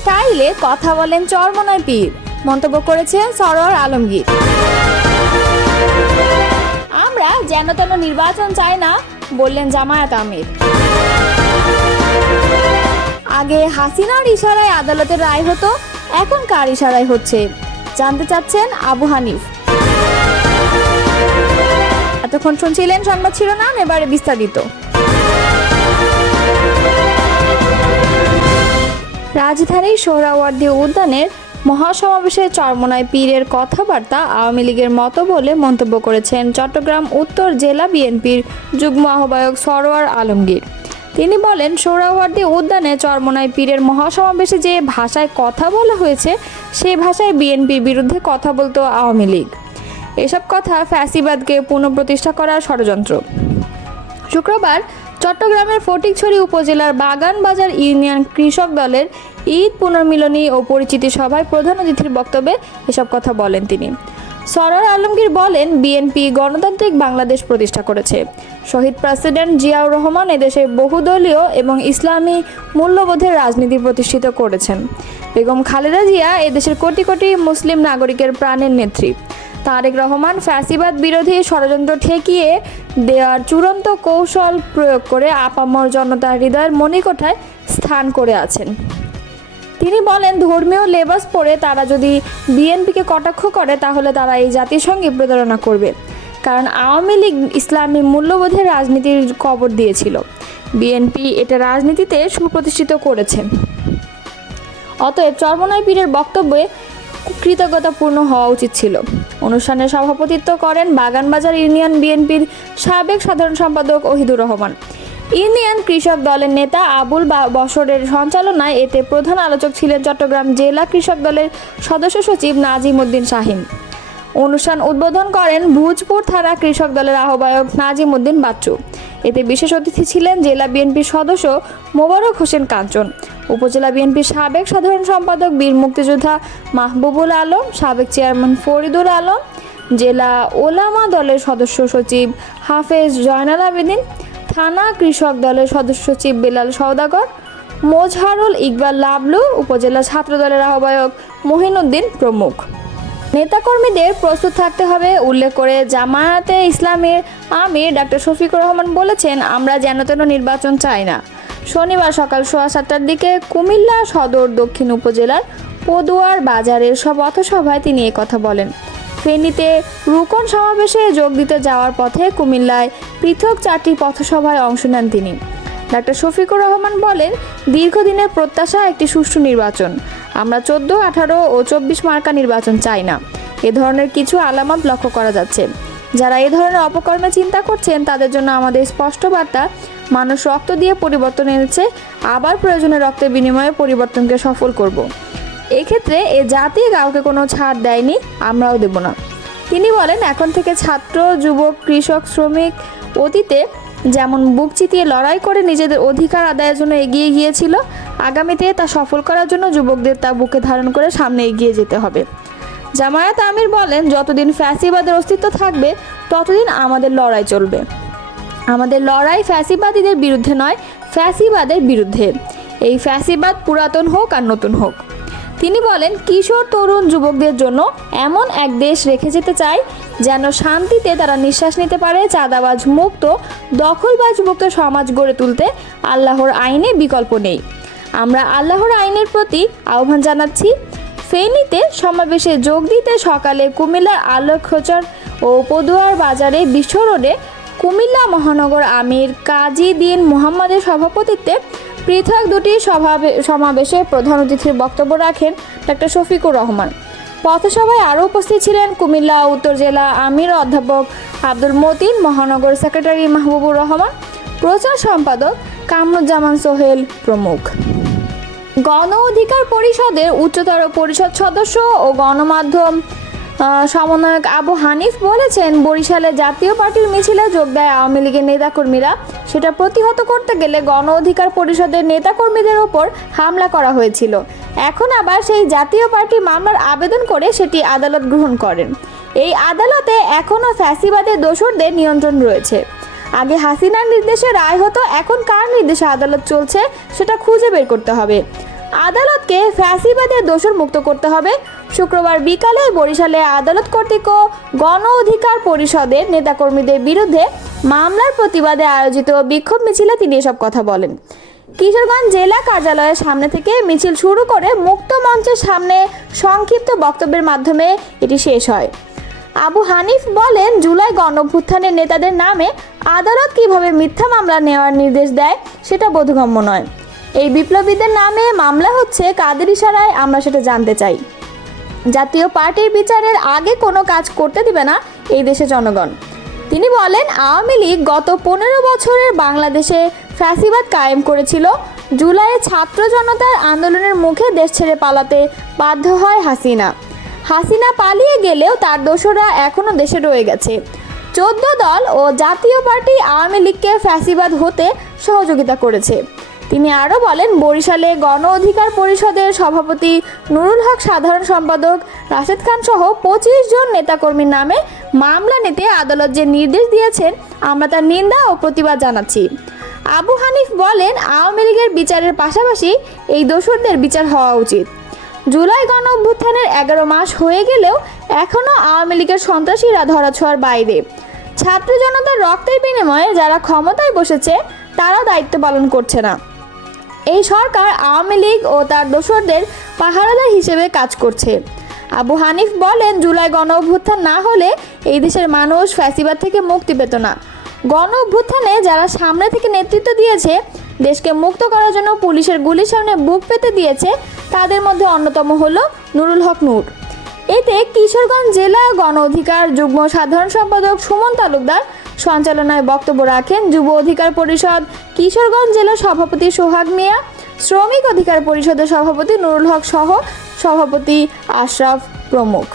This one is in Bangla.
স্টাইলে কথা বলেন চরমনায় পীর। মন্তব্য করেছেন সরোয়ার আলমগীর। আমরা যেন তেন নির্বাচন চাই না, বললেন জামায়াত আমির। আগে হাসিনার ইশারায় আদালতের রায় হতো, এখন কার ইশারায় হচ্ছে? জানতে চাচ্ছেন আবু হানিফ। এতক্ষণ শুনছিলেন সংবাদ শিরোনাম, এবারে বিস্তারিত। রাজধানীর সোহরাওয়ার্দী উদ্যানের মহাসমাবেশে চরমনায় পীরের কথাবার্তা আওয়ামী লীগের মতো বলে মন্তব্য করেছেন চট্টগ্রাম উত্তর জেলা বিএনপির যুগ্ম আহ্বায়ক সরোয়ার আলমগীর। তিনি বলেন, সোহরাওয়ার্দী উদ্যানে চরমনায় পীরের মহাসমাবেশে যে ভাষায় কথা বলা হয়েছে, সেই ভাষায় বিএনপির বিরুদ্ধে কথা বলতো আওয়ামী লীগ। এসব কথা ফ্যাসিবাদকে পুনঃপ্রতিষ্ঠা করার ষড়যন্ত্র। শুক্রবার চট্টগ্রামের ফটিকছড়ি উপজেলার বাগান বাজার ইউনিয়ন কৃষক দলের ঈদ পুনর্মিলনী ও পরিচিতি সভায় প্রধান অতিথির বক্তব্যে এসব কথা বলেন তিনি। সরোয়ার আলমগীর বলেন, বিএনপি গণতান্ত্রিক বাংলাদেশ প্রতিষ্ঠা করেছে। শহীদ প্রেসিডেন্ট জিয়াউর রহমান এদেশে বহুদলীয় এবং ইসলামী মূল্যবোধের রাজনীতি প্রতিষ্ঠিত করেছেন। বেগম খালেদা জিয়া এদেশের কোটি কোটি মুসলিম নাগরিকের প্রাণের নেত্রী। তারেক রহমান ফ্যাসিবাদ বিরোধী ষড়যন্ত্র ঠেকিয়ে দেওয়ার চূড়ান্ত কৌশল প্রয়োগ করে আপামর জনতার হৃদয়ের মণিকোঠায় স্থান করে আছেন। তিনি বলেন, ধর্মীয় লেবাস পরে তারা যদি বিএনপিকে কটাক্ষ করে, তাহলে তারা এই জাতির সঙ্গে প্রতারণা করবে। কারণ আওয়ামী লীগ ইসলামী মূল্যবোধের রাজনীতির কবর দিয়েছিল। বিএনপি এটা রাজনীতিতে সুপ্রতিষ্ঠিত করেছে। অতএব চর্মনায় পীরের বক্তব্যে কৃতজ্ঞতাপূর্ণ হওয়া উচিত ছিল। অনুষ্ঠানে সভাপতিত্ব করেন বাগানবাজার ইউনিয়ন বিএনপির সাবেক সাধারণ সম্পাদক ওহিদুর রহমান। ইউনিয়ন কৃষক দলের নেতা আবুল বসরের সঞ্চালনায় এতে প্রধান আলোচক ছিলেন চট্টগ্রাম জেলা কৃষক দলের সদস্য সচিব নাজিম উদ্দিন শাহিন। অনুষ্ঠান উদ্বোধন করেন ভুজপুর থানা কৃষক দলের আহ্বায়ক নাজিম উদ্দিন বাচ্চু। এতে বিশেষ অতিথি ছিলেন জেলা বিএনপির সদস্য মোবারক হোসেন কাঞ্চন, উপজেলা বিএনপির সাবেক সাধারণ সম্পাদক বীর মুক্তিযোদ্ধা মাহবুবুল আলম, সাবেক চেয়ারম্যান ফরিদুল আলম, জেলা ওলামা দলের সদস্য সচিব হাফেজ জয়নাল আবেদিন, থানা কৃষক দলের সদস্য সচিব বেলাল সওদাগর, মোজহারুল ইকবাল লাবলু, উপজেলা ছাত্র দলের আহ্বায়ক মহিনুদ্দিন প্রমুখ। নেতাকর্মীদের প্রস্তুত থাকতে হবে। উল্লেখ করে জামায়াতে ইসলামের আমির ডাক্তার শফিকুর রহমান বলেছেন, আমরা যেন তেন নির্বাচন চাই না। শনিবার সকাল সোয়া সাতটার দিকে কুমিল্লা সদর দক্ষিণ উপজেলার পদুয়ার বাজারের সব পথসভায় তিনি কথা বলেন। ফেনীতে রুকন সমাবেশে যোগ দিতে যাওয়ার পথে কুমিল্লায় পৃথক চারটি পথসভায় অংশ নেন তিনি। ডাক্তার শফিকুর রহমান বলেন, দীর্ঘদিনের প্রত্যাশা একটি সুষ্ঠু নির্বাচন। আমরা চোদ্দ, আঠারো ও চব্বিশ মার্কা নির্বাচন চাই না। এ ধরনের কিছু আলামত লক্ষ্য করা যাচ্ছে। যারা এ ধরনের অপকর্মে চিন্তা করছেন, তাদের জন্য আমাদের স্পষ্ট বার্তা, মানুষ রক্ত দিয়ে পরিবর্তন এনেছে, আবার প্রয়োজনে রক্তের বিনিময়ে পরিবর্তনকে সফল করব। এক্ষেত্রে এ জাতি কাউকে কোনো ছাড় দেয়নি, আমরাও দেব না। তিনি বলেন, এখন থেকে ছাত্র, যুবক, কৃষক, শ্রমিক, অতীতে যেমন বুক চিতিয়ে লড়াই করে নিজেদের অধিকার আদায়ের জন্য এগিয়ে গিয়েছিল আগামীতে তা সফল করার জন্য যুবকদের তা বুকে ধারণ করে সামনে এগিয়ে যেতে হবে। জামায়াত আমির বলেন, যতদিন ফ্যাসিবাদের অস্তিত্ব থাকবে, ততদিন আমাদের লড়াই চলবে। আমাদের লড়াই ফ্যাসিবাদীদের বিরুদ্ধে নয়, ফ্যাসিবাদের বিরুদ্ধে। এই ফ্যাসিবাদ পুরাতন হোক আর নতুন হোক। তিনি বলেন, কিশোর তরুণ যুবকদের জন্য এমন এক দেশ রেখে যেতে চাই, যেন শান্তিতে তারা নিঃশ্বাস নিতে পারে, চাঁদাবাজ মুক্ত, দখলবাজ মুক্ত সমাজ গড়ে তুলতে আল্লাহর আইনে বিকল্প নেই। আমরা আল্লাহর আইনের প্রতি আহ্বান জানাচ্ছি। ফেনীতে সমাবেশে যোগ দিতে সকালে কুমিল্লার আলোকখোচর ও পদুয়ার বাজারে রোডে কুমিল্লা মহানগর আমির কাজী দিন মোহাম্মদের সভাপতিত্বে পৃথক দুটি সমাবেশে প্রধান অতিথির বক্তব্য রাখেন ডাক্তার শফিকুর রহমান। পথসভায় আরও উপস্থিত ছিলেন কুমিল্লা, উত্তর জেলা আমির অধ্যাপক আব্দুল মতিন, মহানগর সেক্রেটারি মাহবুবুর রহমান, প্রচার সম্পাদক কামরুজ্জামান সোহেল প্রমুখ। গণ অধিকার পরিষদের উচ্চতর পরিষদ সদস্য ও গণমাধ্যম সমন্বয়ক আবু হানিফ বলেছেন, বরিশালে জাতীয় পার্টির মিছিলে যোগ দেয় আওয়ামী লীগের নেতাকর্মীরা। সেটা প্রতিহত করতে গেলে গণ অধিকার পরিষদের নেতাকর্মীদের ওপর হামলা করা হয়েছিল। এখন আবার সেই জাতীয় পার্টি মামলার আবেদন করে সেটি আদালত গ্রহণ করেন। এই আদালতে এখনও ফ্যাসিবাদের দোসরদের নিয়ন্ত্রণ রয়েছে। আগে হাসিনার নির্দেশে রায় হতো, এখন কার নির্দেশে আদালত চলছে সেটা খুঁজে বের করতে হবে। আদালতকে ফ্যাসিবাদের দোষর মুক্ত করতে হবে। শুক্রবার বিকালে বরিশালে আদালত কর্তৃক গণ অধিকার পরিষদের নেতাকর্মীদের বিরুদ্ধে মামলার প্রতিবাদে আয়োজিত বিক্ষোভ মিছিলে তিনি এসব কথা বলেন। কিশোরগঞ্জ জেলা কার্যালয়ের সামনে থেকে মিছিল শুরু করে মুক্ত মঞ্চের সামনে সংক্ষিপ্ত বক্তব্যের মাধ্যমে এটি শেষ হয়। আবু হানিফ বলেন, জুলাই গণভ্যুত্থানের নেতাদের নামে আদালত কীভাবে মিথ্যা মামলা নেওয়ার নির্দেশ দেয়, সেটা বোধগম্য নয়। এই বিপ্লবীদের নামে মামলা হচ্ছে কাদের ইশারায় আমরা সেটা জানতে চাই। জাতীয় পার্টির বিচারের আগে কোনো কাজ করতে দিবে না এই দেশে জনগণ। তিনি বলেন, আওয়ামী লীগ গত পনেরো বছরের বাংলাদেশে ফ্যাসিবাদ কায়েম করেছিল। জুলাইয়ে ছাত্র জনতার আন্দোলনের মুখে দেশ ছেড়ে পালাতে বাধ্য হয় হাসিনা। হাসিনা পালিয়ে গেলেও তার দোষরা এখনও দেশে রয়ে গেছে। চোদ্দ দল ও জাতীয় পার্টি আওয়ামী লীগকে ফ্যাসিবাদ হতে সহযোগিতা করেছে। তিনি আরও বলেন, বরিশালে গণ অধিকার পরিষদের সভাপতি নুরুল হক, সাধারণ সম্পাদক রাশেদ খান সহ পঁচিশ জন নেতাকর্মীর নামে মামলা নিতে আদালত যে নির্দেশ দিয়েছেন, আমরা তার নিন্দা ও প্রতিবাদ জানাচ্ছি। আবু হানিফ বলেন, আওয়ামী লীগের বিচারের পাশাপাশি এই দোষরদের বিচার হওয়া উচিত। জুলাই গণ অভ্যুত্থানের এগারো মাস হয়ে গেলেও এখনও আওয়ামী লীগের সন্ত্রাসীরা ধরাছোঁয়ার বাইরে। ছাত্র জনতার রক্তের বিনিময়ে যারা ক্ষমতায় বসেছে তারা দায়িত্ব পালন করছে না। এই সরকার আওয়ামী লীগ ও তার দোসরদের পাহারাদার হিসেবে কাজ করছে। আবু হানিফ বলেন, জুলাই গণ অভ্যুত্থান না হলে এই দেশের মানুষ ফ্যাসিবাদ থেকে মুক্তি পেত না। গণ অভ্যুত্থানে যারা সামনে থেকে নেতৃত্ব দিয়েছে, দেশকে মুক্ত করার জন্য পুলিশের গুলির সামনে বুক পেতে দিয়েছে, তাদের মধ্যে অন্যতম হল নুরুল হক নূর। এতে কিশোরগঞ্জ জেলা গণ অধিকার যুগ্ম সাধারণ সম্পাদক সুমন তালুকদার সঞ্চালনায় বক্তব্য রাখেন যুব অধিকার পরিষদ, কিশোরগঞ্জ জেলা সভাপতি সোহাগ মিয়া, শ্রমিক অধিকার পরিষদের সভাপতি নুরুল হক সহ সভাপতি আশরাফ প্রমুখ।